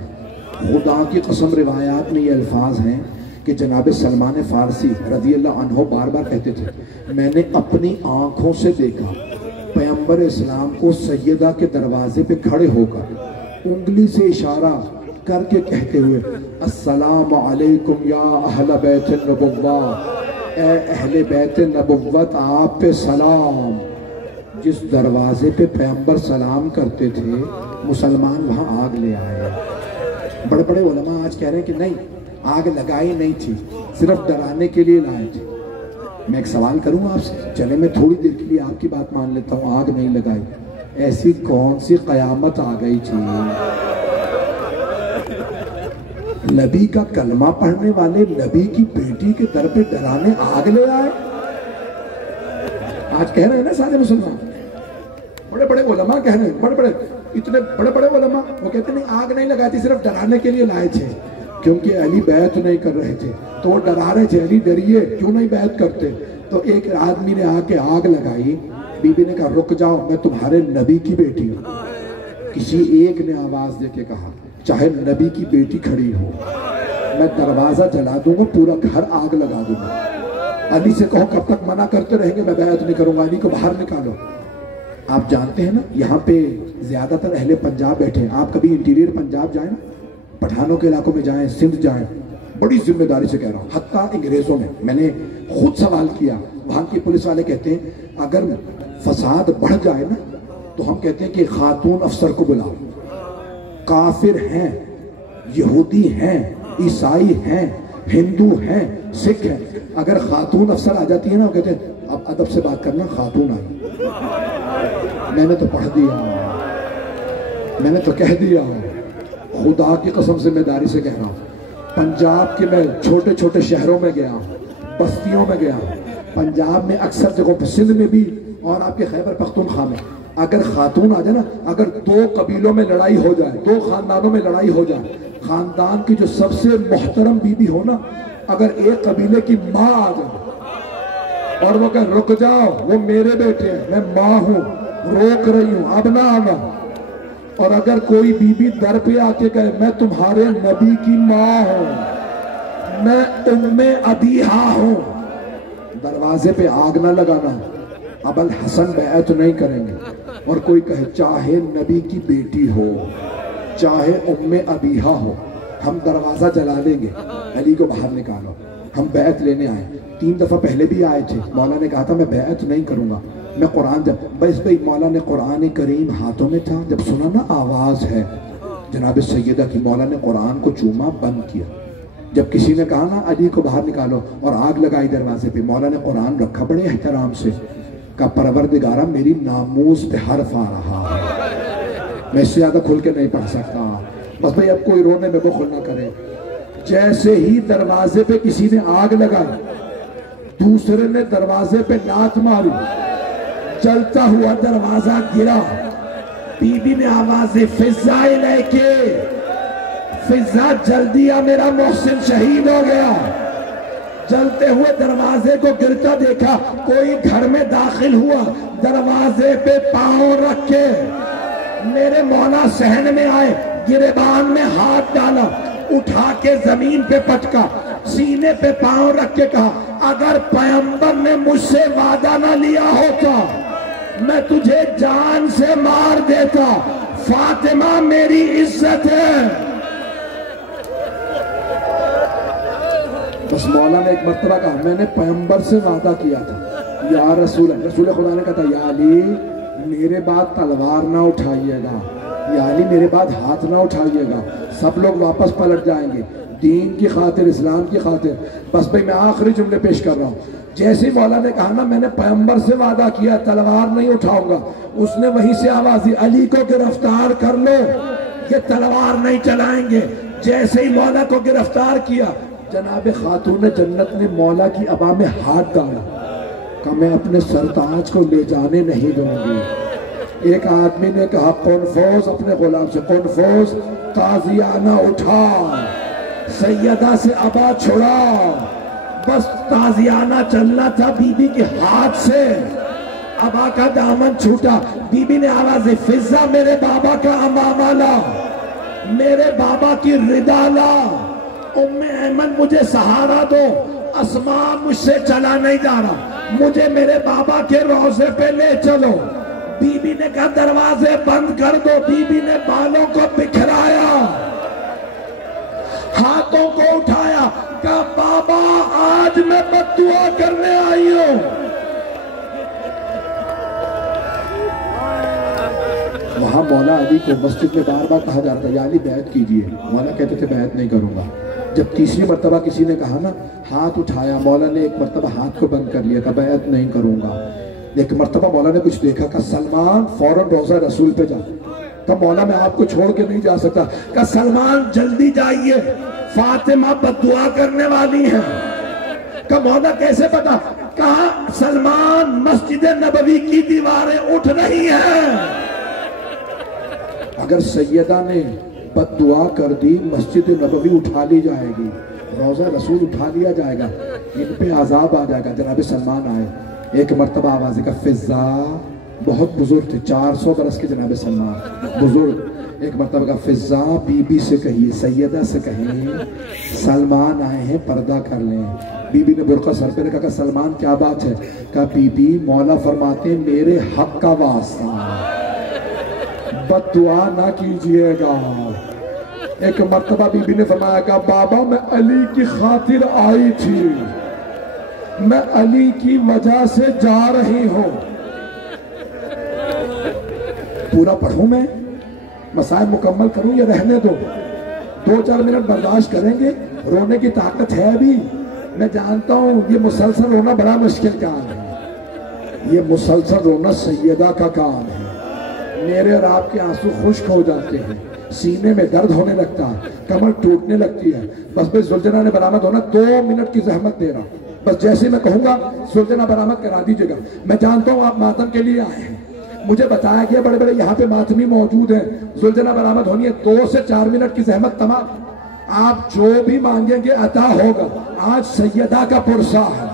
खुदा की कसम रिवायात में ये अल्फाज हैं कि जनाब सलमान फारसी रज़ियल्लाहु अन्हु बार बार कहते थे, मैंने अपनी आँखों से देखा पैगंबर इस्लाम को सैयदा के दरवाजे पे खड़े होकर उंगली से इशारा करके कहते हुए, अस्सलामु अलैकुम या अहले बैत नबुव्वा, ए अहले बैत नबुव्वत आप पे सलाम। जिस दरवाजे पे पैगंबर सलाम करते थे मुसलमान वहाँ आग ले आए। बड़े बड़े उलमा आज कह रहे हैं कि नहीं, आग लगाई नहीं थी, सिर्फ डराने के लिए लाए थे। मैं एक सवाल करूँ आपसे, चले मैं थोड़ी देर के लिए आपकी बात मान लेता हूँ, आग नहीं लगाई, ऐसी कौन सी कयामत आ गई थी? नबी का कलमा पढ़ने वाले नबी की बेटी के दर पे डराने आग ले आए। आज कह रहे हैं ना सारे मुसलमान, बड़े बड़े उलमा कह रहे हैं, बड़े बड़े इतने बड़े बड़े उलमा, वो कहते नहीं आग नहीं लगाई थी, सिर्फ डराने के लिए लाए थे, क्योंकि अली बैत नहीं कर रहे थे तो वो डरा रहे थे, अली डरिए क्यों नहीं बैत करते। तो एक आदमी ने आके आग लगाई, बीबी ने कहा रुक जाओ, मैं तुम्हारे नबी की बेटी हूँ। किसी एक ने आवाज देके कहा, चाहे नबी की बेटी खड़ी हो, मैं दरवाजा जला दूंगा, पूरा घर आग लगा दूंगा। अली से कहो कब तक मना करते रहेंगे, मैं बैत नहीं करूंगा, अली को बाहर निकालो। आप जानते हैं ना, यहाँ पे ज्यादातर अहले पंजाब बैठे हैं। आप कभी इंटीरियर पंजाब जाए ना, पठानों के इलाकों में जाएं, सिंध जाएं, बड़ी जिम्मेदारी से कह रहा हूँ, हत्ता अंग्रेजों में मैंने खुद सवाल किया, वहां के पुलिस वाले कहते हैं अगर फसाद बढ़ जाए ना तो हम कहते हैं कि खातून अफसर को बुलाओ। काफिर हैं, यहूदी हैं, ईसाई हैं, हिंदू हैं, सिख हैं, अगर खातून अफसर आ जाती है ना, वो कहते हैं अब अदब से बात करना, खातून आई। मैंने तो पढ़ दिया, मैंने तो कह दिया, खुदा की कसम जिम्मेदारी से कह रहा हूँ। पंजाब के मैं छोटे छोटे शहरों में गया हूँ, बस्तियों में गया हूँ, पंजाब में अक्सर जगहों पर, सिंध में भी और आपके खैबर पख्तूनख्वा में, अगर खातून आ जाए ना, अगर दो कबीलों में लड़ाई हो जाए, दो खानदानों में लड़ाई हो जाए, खानदान की जो सबसे मोहतरम बीबी हो ना, अगर एक कबीले की माँ आ जाए और वो कहे रुक जाओ, वो मेरे बेटे हैं, मैं माँ हूँ, रोक रही हूँ, अब ना आना, और अगर कोई बीबी दर पे आके कहे मैं तुम्हारे नबी की माँ हूँ, मैं उम्मे अबीहा हूँ, दरवाजे पे आग ना लगाना, अबल हसन बैत नहीं करेंगे। और कोई कहे चाहे नबी की बेटी हो, चाहे उम्मे अबीहा हो, हम दरवाजा जला लेंगे, अली को बाहर निकालो, हम बैत लेने आए। 3 दफा पहले भी आए थे, मौला ने कहा था मैं बैत नहीं करूंगा, मैं कुरान बस भाई, मौला ने कुरान करीम हाथों में था, जब सुना ना आवाज है जनाब सैयदा की, मौला ने कुरान को चूमा, बंद किया। जब किसी ने कहा ना अली को बाहर निकालो और आग लगाई दरवाजे पे, मौला ने कुरान रखा बड़े एहतराम से, का परवरदिगारा मेरी नामूस पे हर्फ आ रहा है, मैं इससे ज्यादा खुल के नहीं पढ़ सकता, बस भाई अब कोई रोने में बुखल ना करे। जैसे ही दरवाजे पे किसी ने आग लगाई, दूसरे ने दरवाजे पे लात मारी, चलता हुआ दरवाजा गिरा, बीबी ने आवाज फिजा लेके, फिजा जल्दी आ, मेरा मोहसिन शहीद हो गया। जलते हुए दरवाजे को गिरता देखा, कोई घर में दाखिल हुआ, दरवाजे पे पांव रख के मेरे मौला सहन में आए, गिरेबान में हाथ डाला, उठा के जमीन पे पटका, सीने पे पांव रख के कहा अगर पैगंबर ने मुझसे वादा ना लिया होता मैं तुझे जान से मार देता, फातिमा मेरी इज्जत है। बस मौला ने एक मर्तबा कहा मैंने पैगंबर से वादा किया था, या रसूल खुदा ने कहा या अली मेरे बाद तलवार ना उठाइएगा, या अली मेरे बाद हाथ ना उठाइएगा, सब लोग वापस पलट जाएंगे, दीन की खातिर, इस्लाम की खातिर। बस भाई मैं आखिरी जुमले पेश कर रहा हूँ। जैसे मौला ने कहा ना मैंने पैगंबर से वादा किया तलवार नहीं उठाऊंगा, उसने वहीं से आवाज दी अली को गिरफ्तार कर लो, ये तलवार नहीं चलाएंगे। जैसे ही मौला को गिरफ्तार किया, जनाब खातून जन्नत ने मौला की अबा में हाथ डाला, कहा मैं अपने सरताज को ले जाने नहीं दूंगी। एक आदमी ने कहा कौनफौज अपने गुलाम से, कौनफौज ताजियाना उठा, सैयदा से अबा छुड़ा, बस ताजियाना चलना था बीबी के हाथ से। अबा का दामन छूटा। बीबी ने आवाज दी, फिजा मेरे बाबा का अमामा ला, मेरे बाबा की रिदा ला। उम्मे ऐमन मुझे सहारा दो, अस्मा मुझसे चला नहीं जा रहा, मुझे मेरे बाबा के रोजे पे ले चलो। बीबी ने कहा दरवाजे बंद कर दो। बीबी ने बालों को बिखराया, हाथों को उठाया, कहा बाबा आज मैं बद्दुआ करने आई हूं। वहां मौला अली को मस्जिद में बार बार कहा जाता या अली बैत कीजिए, मौला कहते थे बैत नहीं करूंगा। जब तीसरी मर्तबा किसी ने कहा ना, हाथ उठाया, मौला ने एक मर्तबा हाथ को बंद कर लिया, कहा बैत नहीं करूंगा। एक मर्तबा मौला ने कुछ देखा, कहा सलमान फौरन रोजा रसूल पे जा। तो मौला मैं आपको छोड़ के नहीं जा सकता। कहा सलमान जल्दी जाइए, फातिमा बद्दुआ करने वाली है। कहा मौला कैसे पता? कहा सलमान मस्जिद नबवी की दीवारें उठ रही हैं। अगर सैयदा ने बद्दुआ कर दी, मस्जिद नबवी उठा ली जाएगी, रोजा रसूल उठा लिया जाएगा, इन पे आजाब आ जाएगा। जनाब सलमान आए, एक मर्तबा आवाज का फिजा, बहुत बुजुर्ग थे, 400 बरस के जनाब सलमान बुजुर्ग। एक मर्तबा का फिजा बीबी से कहिए, सैयदा से कहिए सलमान आए हैं, पर्दा कर लें। बीबी ने बुर्का सर पे रखा, सलमान क्या बात है? कहा बीबी मौला फरमाते मेरे हक का वास्ता बद्दुआ ना कीजिएगा। एक मर्तबा बीबी ने फरमाया, कहा बाबा मैं अली की खातिर आई थी, मैं अली की वजह से जा रही हूं। पूरा पढ़ूं मैं, मसाइल मुकम्मल करूं या रहने दो? 2-4 मिनट बर्दाश्त करेंगे, रोने की ताकत है अभी। मैं जानता हूं ये मुसलसल रोना बड़ा मुश्किल काम है, ये मुसलसल रोना सैयदा का काम है। मेरे और आपके आंसू खुश्क हो जाते हैं, सीने में दर्द होने लगता है, कमर टूटने लगती है। बस भाई सुलझना ने बरामद होना, 2 मिनट की जहमत दे रहा, बस जैसे मैं कहूंगा सुलझना बरामद करा दीजिएगा। मैं जानता हूं आप मातम के लिए आए हैं, मुझे बताया गया बड़े बड़े यहाँ पे मातमी मौजूद हैं, सुलझना बरामद होनी है। 2 से 4 मिनट की जहमत तमाम, आप जो भी मांगेंगे अता होगा। आज सैयदा का पुरसा है।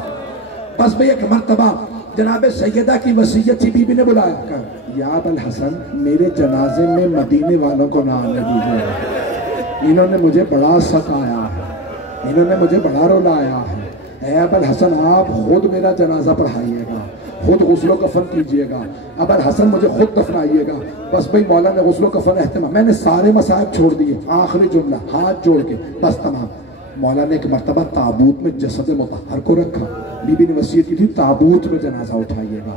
बस भाई एक मर्तबा जनाब सैयदा की वसीयत थी, बीबी ने बुलाया, कहा या अबुल हसन मेरे जनाजे में मदीने वालों को ना आने दीजिए, इन्होंने मुझे बड़ा सताया है, इन्होंने मुझे बड़ा रुलाया है। ऐ अबुल हसन आप खुद मेरा जनाजा पढ़ाइएगा, खुद गुस्लो कफन कीजिएगा, अबुल हसन मुझे खुद दफनाइएगा। बस भाई मौला ने गुस्लो कफन एहतमाम, मैंने सारे मसाइब छोड़ दिए, आखिरी जुमला हाथ जोड़ के बस तमाम। मौला ने एक मर्तबा ताबूत में जसद मुतहर को रखा, बीबी ने वसीयत की थी ताबूत में जनाजा उठाइएगा,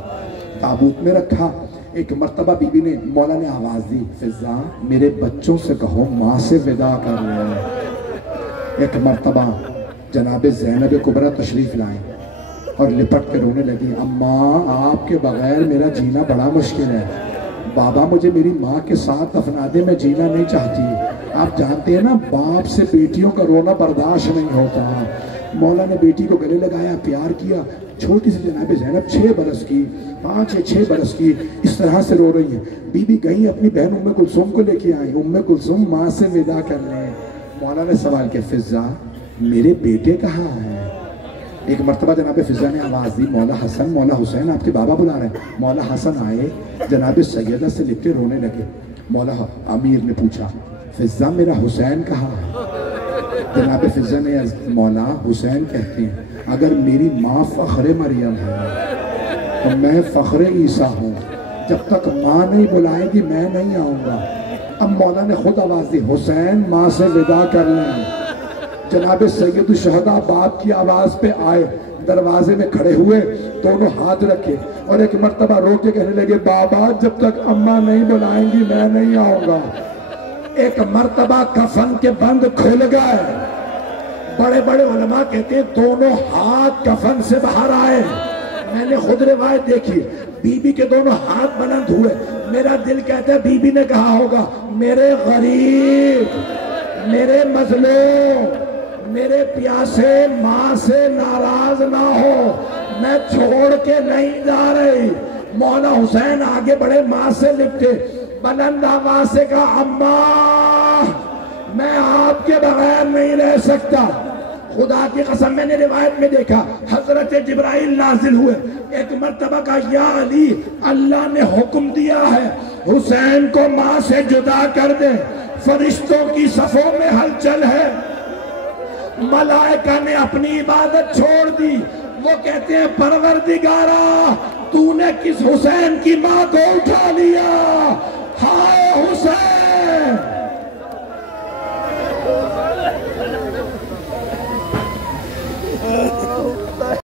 ताबूत में रखा। एक मर्तबा बीबी ने, मौला ने आवाज दी, फिजा मेरे बच्चों से कहो माँ से विदा कर ले। एक मर्तबा जनाब ज़ैनब कुबरा तशरीफ लाए और लिपट के रोने लगी, अम्मा आपके बगैर मेरा जीना बड़ा मुश्किल है, बाबा मुझे मेरी माँ के साथ दफना दे, मैं जीना नहीं चाहती। आप जानते हैं ना बाप से बेटियों का रोना बर्दाश्त नहीं होता। मौला ने बेटी को गले लगाया, प्यार किया। छोटी सी जनाब ज़ैनब 6 बरस की, 5 या 6 बरस की, इस तरह से रो रही है। बीबी गई अपनी बहन उम्मे कुलसुम को लेके आई, उम्मे कुलसुम माँ से विदा करने। मौला ने सवाल किया, फिजा मेरे बेटे कहाँ हैं? एक मर्तबा जनाब फिजा ने आवाज़ दी, मौला हसन मौला हुसैन आपके बाबा बुला रहे हैं। मौला हसन आए, जनाब सैयदा से लिपटे रोने लगे। मौला अमीर ने पूछा, फिजा मेरा हुसैन कहाँ है? जनाब फिजा ने, मौला हुसैन कहते हैं अगर मेरी माँ फ़ख्र मरियम है तो मैं फ़ख्र ईसा हूँ, जब तक माँ नहीं बुलाएगी मैं नहीं आऊँगा। अब मौला ने खुद आवाज़ दी, हुसैन माँ से विदा कर लें। जनाब सैयद शहदा बाप की आवाज़ पे आए, दरवाजे में खड़े हुए, दोनों हाथ रखे और एक मर्तबा रो के कहने लगे, बाबा जब तक अम्मा नहीं बुलाएंगी मैं नहीं आऊँगा। एक मर्तबा कफन के बंद खुल गए, बड़े बड़े उलमा कहते हैं दोनों हाथ कफन से बाहर आए। मैंने खुद रिवायत देखी, बीबी के दोनों हाथ बुलंद हुए। मेरा दिल कहता है बीबी ने कहा होगा, मेरे गरीब, मेरे मजलूम, मेरे प्यासे माँ से नाराज ना हो, मैं छोड़ के नहीं जा रही। मौला हुसैन आगे बढ़े, माँ से लिपटे, बुलंद आवाज से कहा, अम्मा मैं आपके बगैर नहीं रह सकता। खुदा की कसम मैंने रिवायत में देखा, हजरत जिब्राइल नाजिल हुए, एक मर्तबा का या अली अल्लाह ने हुक्म दिया है हुसैन को मां से जुदा कर दे। फरिश्तों की सफों में हलचल है, मलाइका ने अपनी इबादत छोड़ दी। वो कहते हैं परवरदिगारा तूने किस हुसैन की मां को उठा लिया, हाय हुसैन